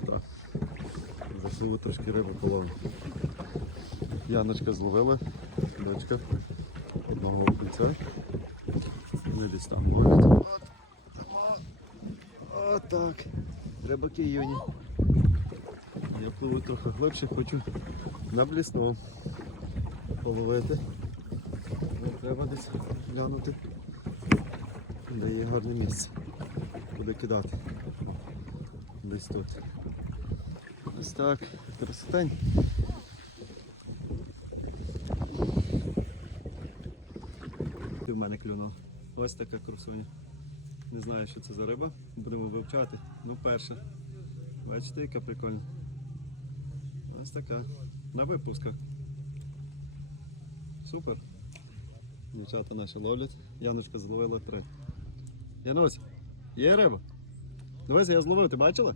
красота. Зайшли трошки рибу половили. Яночка зловила, дочка одного окунця. Вони десь там ловлять. От, от, так. Рибаки юні. Я пливу трохи глибше, хочу на блісну половити. Треба десь глянути, де є гарне місце, куди кидати. Десь тут. Ось так, красотень. Ти в мене клюнув. Ось така красуня. Не знаю, що це за риба. Будемо вивчати. Ну, перша. Бачите, яка прикольна. Ось така. На випусках. Супер. Дівчата наші ловлять. Яночка зловила три. Янусь, є риба? Дивися, я зловив, ти бачила?